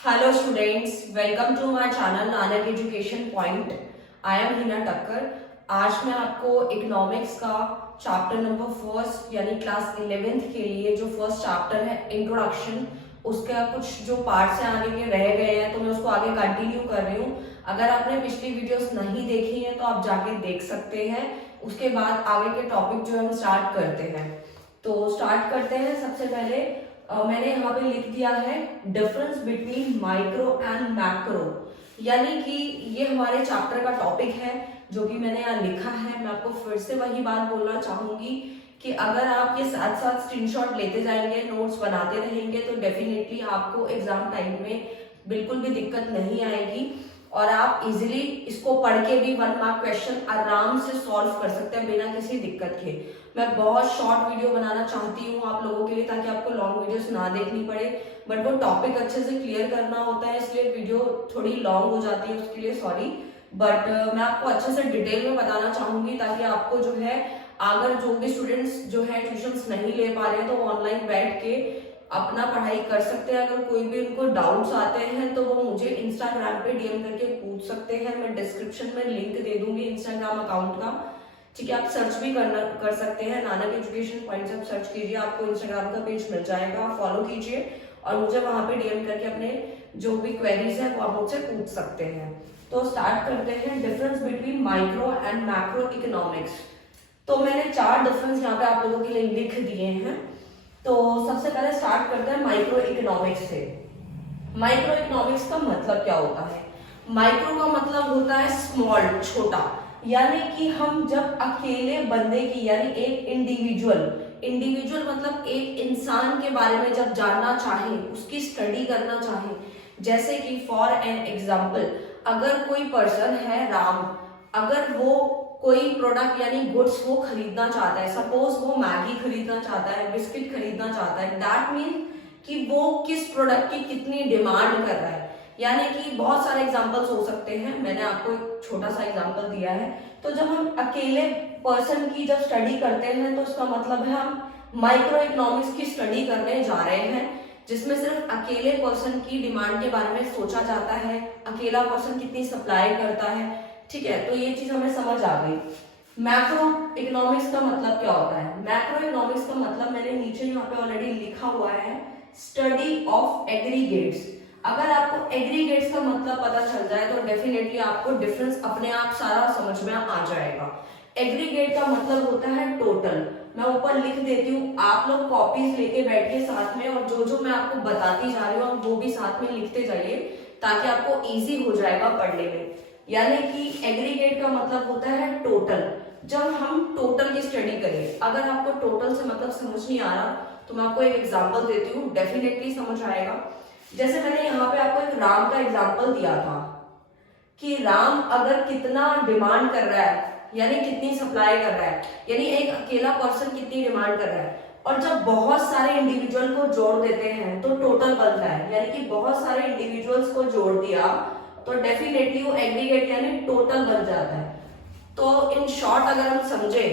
Hello students, welcome to my channel Nanak education point. I am Hina Thakkar. आज मैं आपको economics का चैप्टर नंबर फर्स्ट यानी क्लास 11th के लिए जो फर्स्ट चैप्टर है इंट्रोडक्शन, उसका कुछ जो पार्ट्स हैं आगे के रह गए हैं तो मैं उसको आगे कंटिन्यू कर रही हूँ। अगर आपने पिछली वीडियोस नहीं देखी हैं तो आप जाके देख सकते हैं। उसके बाद आगे के टॉपिक जो है हम स्टार्ट करते हैं। तो स्टार्ट करते हैं। सबसे पहले मैंने यहाँ पे लिख दिया है difference between micro and macro, यानी कि ये हमारे चैप्टर का टॉपिक है जो कि मैंने यहाँ लिखा है। मैं आपको फिर से वही बात बोलना चाहूंगी कि अगर आप ये साथ साथ स्क्रीनशॉट लेते जाएंगे, नोट्स बनाते रहेंगे तो डेफिनेटली आपको एग्जाम टाइम में बिल्कुल भी दिक्कत नहीं आएगी और आप इजीली इसको पढ़ के भी 1 मार्क क्वेश्चन आराम से सॉल्व कर सकते हैं बिना किसी दिक्कत के। मैं बहुत शॉर्ट वीडियो बनाना चाहती हूँ आप लोगों के लिए ताकि आपको लॉन्ग वीडियोस ना देखनी पड़े, बट वो टॉपिक अच्छे से क्लियर करना होता है इसलिए वीडियो थोड़ी लॉन्ग हो जाती है, उसके लिए सॉरी। बट मैं आपको अच्छे से डिटेल में बताना चाहूंगी ताकि आपको जो है अगर जो भी स्टूडेंट्स जो है ट्यूशंस नहीं ले पा रहे हैं तो ऑनलाइन बैठ के अपना पढ़ाई कर सकते हैं। अगर कोई भी उनको डाउट्स आते हैं तो वो मुझे इंस्टाग्राम पे डीएम करके पूछ सकते हैं। मैं डिस्क्रिप्शन में लिंक दे दूंगी इंस्टाग्राम अकाउंट का, ठीक है। आप सर्च भी कर सकते हैं, नानक एजुकेशन पॉइंट से आप सर्च कीजिए, आपको इंस्टाग्राम का पेज मिल जाएगा, फॉलो कीजिए और मुझे वहां पे डीएम करके अपने जो भी क्वेरीज है वो आप मुझसे पूछ सकते हैं। तो स्टार्ट करते हैं difference between micro and macro economics. तो मैंने 4 डिफरेंस यहाँ पे आप लोगों के लिए लिख दिए हैं। तो सबसे पहले स्टार्ट करते हैं माइक्रो इकोनॉमिक्स से। माइक्रो इकोनॉमिक्स का मतलब क्या होता है? माइक्रो का मतलब होता है स्मॉल, छोटा, यानी कि हम जब अकेले बंदे की यानी एक इंडिविजुअल मतलब एक इंसान के बारे में जब जानना चाहे, उसकी स्टडी करना चाहे, जैसे कि फॉर एन एग्जाम्पल अगर कोई पर्सन है राम, अगर वो कोई प्रोडक्ट यानी गुड्स वो खरीदना चाहता है, सपोज वो मैगी खरीदना चाहता है, बिस्किट खरीदना चाहता है, दैट मीन कि वो किस प्रोडक्ट की कितनी डिमांड कर रहा है। यानी कि बहुत सारे एग्जांपल्स हो सकते हैं, मैंने आपको एक छोटा सा एग्जांपल दिया है। तो जब हम अकेले पर्सन की जब स्टडी करते हैं तो उसका मतलब है हम माइक्रो इकोनॉमिक्स की स्टडी करने जा रहे हैं, जिसमें सिर्फ अकेले पर्सन की डिमांड के बारे में सोचा जाता है, अकेला पर्सन कितनी सप्लाई करता है, ठीक है। तो ये चीज हमें समझ आ गई। मैक्रो इकोनॉमिक्स का मतलब क्या होता है? मैक्रो इकोनॉमिक्स का मतलब मैंने नीचे यहाँ पे ऑलरेडी लिखा हुआ है, स्टडी ऑफ एग्रीगेट्स। अगर आपको एग्रीगेट्स का मतलब पता चल जाए तो डेफिनेटली आपको डिफरेंस अपने आप सारा समझ में आ जाएगा। एग्रीगेट का मतलब होता है टोटल। मैं ऊपर लिख देती हूँ, आप लोग कॉपीज लेके बैठिए साथ में और जो जो मैं आपको बताती जा रही हूँ वो भी साथ में लिखते जाइए ताकि आपको इजी हो जाएगा पढ़ने में। यानी कि एग्रीगेट का मतलब होता है टोटल। जब हम टोटल की स्टडी करें, अगर आपको टोटल से मतलब समझ नहीं आ रहा तो मैं आपको एक एग्जांपल देती हूँ, डेफिनेटली समझ आएगा। जैसे मैंने यहाँ पे आपको एक राम का एग्जांपल दिया था कि राम अगर कितना डिमांड कर रहा है यानी कितनी सप्लाई कर रहा है, यानी एक अकेला पर्सन कितनी डिमांड कर रहा है, और जब बहुत सारे इंडिविजुअल को जोड़ देते हैं तो टोटल बनता है। यानी कि बहुत सारे इंडिविजुअल्स को जोड़ दिया तो डेफिनेटली वो एग्रीगेट यानी टोटल बन जाता है। तो इन शॉर्ट अगर हम समझे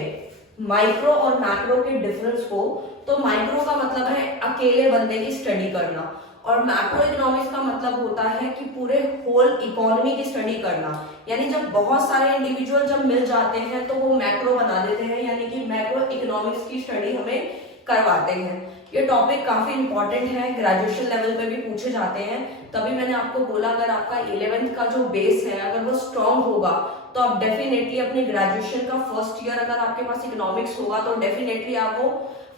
माइक्रो और मैक्रो के डिफरेंस को, तो माइक्रो का मतलब है अकेले बंदे की स्टडी करना और मैक्रो इकोनॉमिक्स का मतलब होता है कि पूरे होल इकोनॉमी की स्टडी करना। यानी जब बहुत सारे इंडिविजुअल जब मिल जाते हैं तो वो मैक्रो बना देते हैं, यानी कि मैक्रो इकोनॉमिक्स की स्टडी हमें करवाते हैं। ये टॉपिक काफी इंपॉर्टेंट है, ग्रेजुएशन लेवल पे भी पूछे जाते हैं। तभी मैंने आपको बोला अगर आपका 11th का जो बेस है अगर वो स्ट्रांग होगा तो आप डेफिनेटली अपने ग्रेजुएशन का फर्स्ट ईयर अगर आपके पास इकोनॉमिक्स होगा तो डेफिनेटली आप वो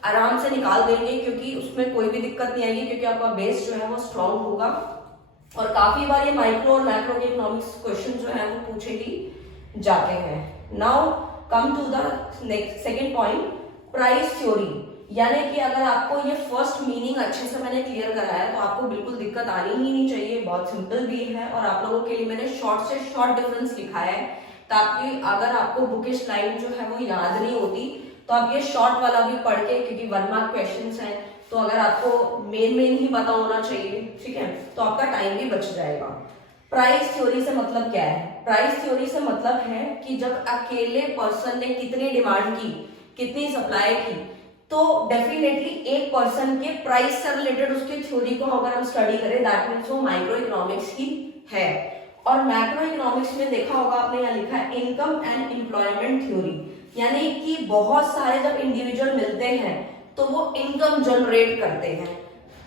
आराम से निकाल देंगे, क्योंकि उसमें कोई भी दिक्कत नहीं आएगी क्योंकि आपका बेस जो है वो स्ट्रांग होगा। और काफी बार ये माइक्रो और मैक्रो के इकोनॉमिक्स क्वेश्चन जो है वो पूछे ही जाते हैं। Now come to the second point, price theory. यानी कि अगर आपको ये फर्स्ट मीनिंग अच्छे से मैंने क्लियर कराया तो आपको बिल्कुल दिक्कत आनी ही नहीं चाहिए, बहुत सिंपल भी है। और आप लोगों के लिए मैंने शॉर्ट से शॉर्ट डिफरेंस लिखा है ताकि अगर आपको बुकिश लाइन जो है वो याद नहीं होती तो आप ये शॉर्ट वाला भी पढ़ के, क्योंकि 1 मार्क क्वेश्चंस हैं तो अगर आपको मेन ही पता होना चाहिए, ठीक है, तो आपका टाइम भी बच जाएगा। प्राइस थ्योरी से मतलब क्या है? प्राइस थ्योरी से मतलब है कि जब अकेले पर्सन ने कितनी डिमांड की, कितनी सप्लाई की, तो डेफिनेटली एक पर्सन के प्राइस से रिलेटेड उसके थ्योरी को अगर हम स्टडी करें दैट मीन्स वो माइक्रो इकोनॉमिक्स ही है। और मैक्रो इकोनॉमिक्स में देखा होगा आपने, यहाँ लिखा है इनकम एंड एम्प्लॉयमेंट थ्योरी, यानी कि बहुत सारे जब इंडिविजुअल मिलते हैं तो वो इनकम जनरेट करते हैं।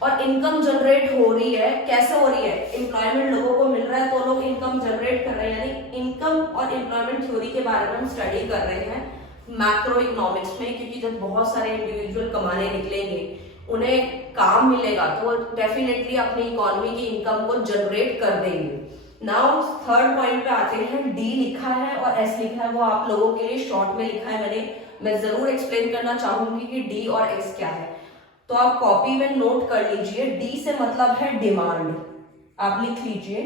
और इनकम जनरेट हो रही है, कैसे हो रही है, एम्प्लॉयमेंट लोगों को मिल रहा है तो लोग इनकम जनरेट कर रहे हैं, यानी इनकम और एम्प्लॉयमेंट थ्योरी के बारे में हम स्टडी कर रहे हैं मैक्रो इकोनॉमिक्स में। क्योंकि जब बहुत सारे इंडिविजुअल कमाने निकलेंगे, उन्हें काम मिलेगा तो वो डेफिनेटली अपनी इकोनॉमी की इनकम को जनरेट कर देंगे। नाउ थर्ड पॉइंट पे आते हैं, डी लिखा है और एस लिखा है, वो आप लोगों के लिए शॉर्ट में लिखा है मैं जरूर एक्सप्लेन करना चाहूंगी कि डी और एस क्या है, तो आप कॉपी में नोट कर लीजिए। डी से मतलब है डिमांड, आप लिख लीजिए,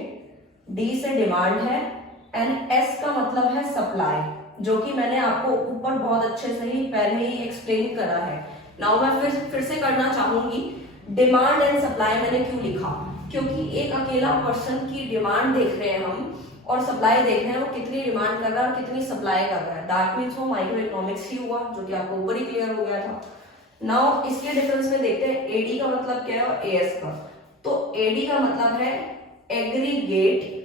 डी से डिमांड है, एंड एस का मतलब है सप्लाई, जो कि मैंने आपको ऊपर बहुत अच्छे से ही पहले ही एक्सप्लेन करा है। नाउ मैं फिर से करना चाहूंगी, डिमांड एंड सप्लाई मैंने क्यों लिखा, क्योंकि एक अकेला पर्सन की डिमांड देख रहे हैं हम और सप्लाई देख रहे हैं, वो कितनी डिमांड कर रहा है और कितनी सप्लाई कर रहा है, दैट मीन्स वो माइक्रो इकोनॉमिक्स ही हुआ, जो कि आपको ऊपर ही क्लियर हो गया था। नाउ इसके डिफरेंस में देखते हैं, एडी का मतलब क्या है और एएस का। तो एडी का मतलब है एग्रीगेट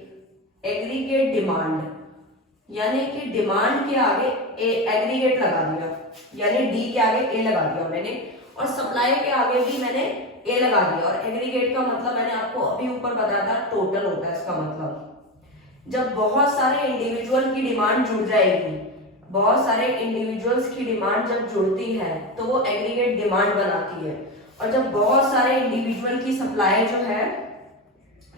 डिमांड, यानी कि डिमांड के आगे एग्रीगेट लगा दिया, यानी डी के आगे ए लगा दिया मैंने, और सप्लाई के आगे भी मैंने ए लगा दिया। और एग्रीगेट का मतलब मैंने आपको अभी ऊपर बताया था, टोटल होता है इसका मतलब। जब बहुत सारे इंडिविजुअल की डिमांड जुड़ जाएगी, बहुत सारे इंडिविजुअल्स की डिमांड जब जुड़ती है तो वो एग्रीगेट डिमांड बनाती है, और जब बहुत सारे इंडिविजुअल की सप्लाई जो है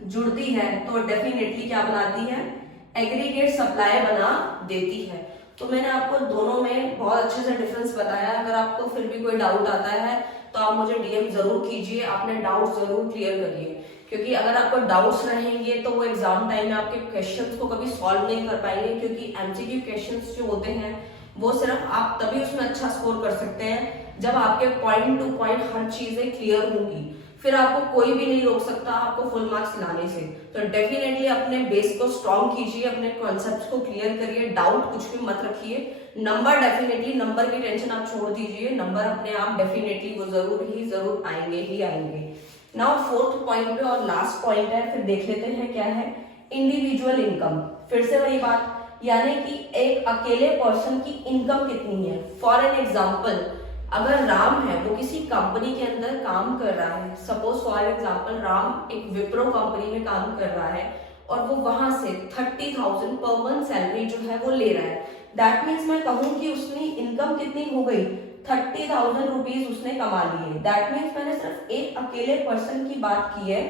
जुड़ती है तो डेफिनेटली क्या बनाती है, एग्रीगेट सप्लाई बना देती है। तो मैंने आपको दोनों में बहुत अच्छे से डिफरेंस बताया। अगर आपको फिर भी कोई डाउट आता है तो आप मुझे डीएम जरूर कीजिए, अपने डाउट जरूर क्लियर करिए, क्योंकि अगर आपको डाउट्स रहेंगे तो वो एग्जाम टाइम में आपके क्वेश्चंस को कभी सॉल्व नहीं कर पाएंगे, क्योंकि एमसीक्यू क्वेश्चंस जो होते हैं वो सिर्फ आप तभी उसमें अच्छा स्कोर कर सकते हैं जब आपके पॉइंट टू पॉइंट हर चीजें क्लियर होंगी, फिर आपको कोई भी नहीं रोक सकता आपको फुल मार्क्स लाने से। तो डेफिनेटली अपने बेस को स्ट्रॉन्ग कीजिए, अपने कॉन्सेप्ट्स को क्लियर करिए, डाउट कुछ भी मत रखिए। नंबर डेफिनेटली, नंबर की टेंशन आप छोड़ दीजिए, नंबर अपने आप डेफिनेटली वो जरूर आएंगे ही आएंगे। नाउ फोर्थ पॉइंट पे और लास्ट पॉइंट है, फिर देख लेते हैं क्या है, इंडिविजुअल इनकम। फिर से वही बात, यानी कि एक अकेले पर्सन की इनकम कितनी है। फॉर एन एग्जाम्पल, अगर राम है वो किसी कंपनी के अंदर काम कर रहा है, सपोज फॉर एग्जांपल राम एक विप्रो कंपनी में काम कर रहा है और वो वहां से 30,000 पर मंथ सैलरी जो है वो ले रहा है, दैट मीन्स मैं कहूँ कि उसकी इनकम कितनी हो गई, 30,000 रुपीज उसने कमा लिए। दैट मीन्स मैंने सिर्फ एक अकेले पर्सन की बात की है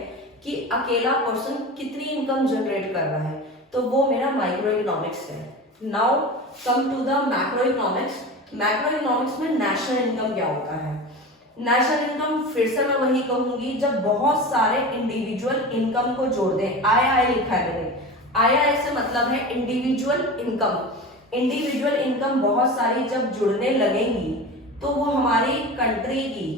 कि अकेला पर्सन कितनी इनकम जनरेट कर रहा है, तो वो मेरा माइक्रो इकोनॉमिक्स है। Now come to the macro economics. Macro economics में नेशनल इनकम क्या होता है। नेशनल इनकम फिर से मैं वही कहूंगी, जब बहुत सारे इंडिविजुअल इनकम को जोड़ दें, आई लिखा है मैंने, आई से मतलब है इंडिविजुअल इनकम। इंडिविजुअल इनकम बहुत सारी जब जुड़ने लगेंगी तो वो हमारी कंट्री की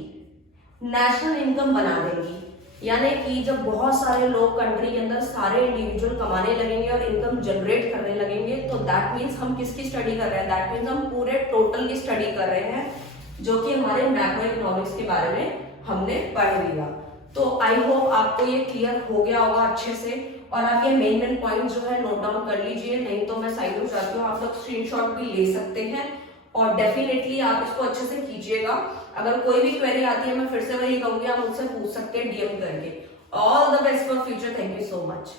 नेशनल इनकम बना देंगी, यानी कि जब बहुत सारे लोग कंट्री के अंदर सारे इंडिविजुअल कमाने लगेंगे और इनकम जनरेट करने लगेंगे, तो दैट मीन्स हम किसकी स्टडी कर रहे हैं, दैट मीन्स हम पूरे टोटल की स्टडी कर रहे हैं, जो कि हमारे मैक्रो इकोनॉमिक्स के बारे में हमने पढ़ लिया। तो आई होप आपको ये क्लियर हो गया होगा अच्छे से, और आप ये मेन पॉइंट जो है नोट डाउन कर लीजिए, नहीं तो मैं साइड में चाहती हूँ आप लोग स्क्रीनशॉट भी ले सकते हैं, और डेफिनेटली आप इसको अच्छे से कीजिएगा। अगर कोई भी क्वेरी आती है मैं फिर से वही कहूंगी, आप मुझसे पूछ सकते हैं डीएम करके। All the best for future, thank you so much.